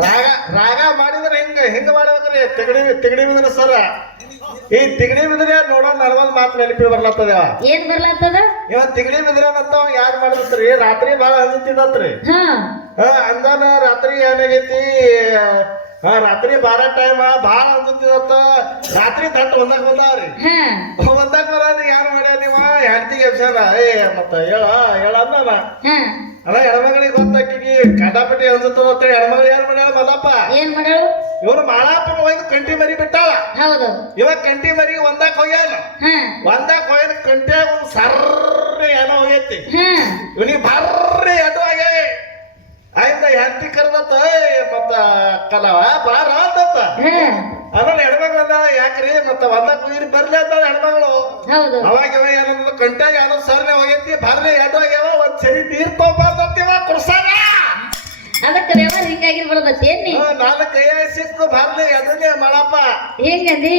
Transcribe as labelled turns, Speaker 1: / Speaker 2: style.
Speaker 1: ರಾಗ ರಾಗ ಮಾಡಿದ್ರೆ ಹೆಂಗ ಹೆಂಗ ಮಾಡ್ಬೇಕ್ರಿ? ತಿಗಡಿ ತಿಗಡಿ ಬಿದ್ರೆ ಸರ. ಈ ತಿಗಡಿ ಬಿದ್ರೆ ನೋಡೋ ನಲ್ವತ್ ಮಾತು ನೆನಪಿ ಬರ್ಲತ್ತದ.
Speaker 2: ಏನ್ ಬರ್ಲತ್ತದ?
Speaker 1: ಇವ ತಿಗಡಿ ಬಿದ್ರೆ ಅಂತ ಯಾಕೆ ಮಾಡಿದ್ರಿ ರಾತ್ರಿ ಬಹಳ ಅನ್ಸುತ್ತಿದ್ದತ್ರಿ
Speaker 2: ಹ.
Speaker 1: ಅಂದಾನ ರಾತ್ರಿ ಏನಾಗೈತಿ? ಹಾ ರಾತ್ರಿ ಬಾರ ಟೈಮ್ ಭಾಳ ಅನ್ಸುತ್ತಿದತ್ತ ರಾತ್ರಿ ತಟ್ಟ ಒಂದಕ್ ಬಂದಾವ್ರಿ. ಬರ ಬರೋದು ಯಾರು ಮಾಡ್ಯಾರ ನೀವ? ಹೆಂಡತಿಗೆ ಎಬ್ಸಲ್ಲ ಏ ಮತ್ತ ಹೇಳ ಹೇಳ ಅಂದಾನ. ಅಲ್ಲ ಹೆಣ್ಮಗಳಿಗೆ ಗೊತ್ತಾಕಿಗಿ ಕಂಡಾಪಟ್ಟಿ ಅನ್ಸುತ್ತದ ಹೆಣ್ಮಗಳು ಯಾರು ಮಾಡ್ಯಾಳ ಮಲ್ಲಪ್ಪ?
Speaker 2: ಏನ್ ಮಾಡ್ಯಾಳು?
Speaker 1: ಇವ್ರು ಮಾಳಪ್ಪನ ಒಯ್ದು ಕಂಟಿ ಮರಿ ಬಿಟ್ಟಾಳ.
Speaker 2: ಹೌದು.
Speaker 1: ಇವಾಗ ಕಂಟಿ ಮರಿ ಒಂದಾಕ್ ಹೋಗ್ಯಾನ. ಒಂದಾಕ್ ಹೋಯ್ದ ಕಂಟೆ ಒಂದ್ ಸರ್ರಿ ಏನೋ ಹೋಗೈತಿ. ಇವನಿಗೆ ಬರ್ರಿ ಅದು ಆಗ್ಯಾವೆ ಆಯ್ತ ಹೆಂಡತಿ ಕರ್ದತ್ತ ಮತ್ತ ಕಲವ ಬಾರ ಅಂತತ್ತ. ಅದನ್ನ ಹೆಣ್ಮಗ್ಳು ಅಂದಾಳ ಯಾಕ್ರಿ? ಮತ್ತ ಒಂದಕ್ ಹೋಗಿರಿ ಬರ್ಲಿ ಅಂದಾಳ ಹೆಣ್ಮಗಳು ಅವಾಗ ಏನಂದ್ರೆ ಏನಂದ ಕಂಟ್ಯಾಗ ಏನೋ ಸರ್ನೆ ಹೋಗೈತಿ ಬರ್ರಿ ಎದ್ದು ಆಗ್ಯಾವ ಒಂದ್ ಸರಿ ನೀರ್
Speaker 2: ಅದಕ್ಕೆ ವ್ಯವಹಾರ ಹಿಂಗಾಗಿ ಬರೋದತ್ತೆ ಏನ್ ನೀ
Speaker 1: ನಾನು ಕೈ ಸಿಕ್ಕು ಬರ್ಲಿ ಅದನ್ನೇ ಮಾಡಪ್ಪ.
Speaker 2: ಹೆಂಗಂದಿ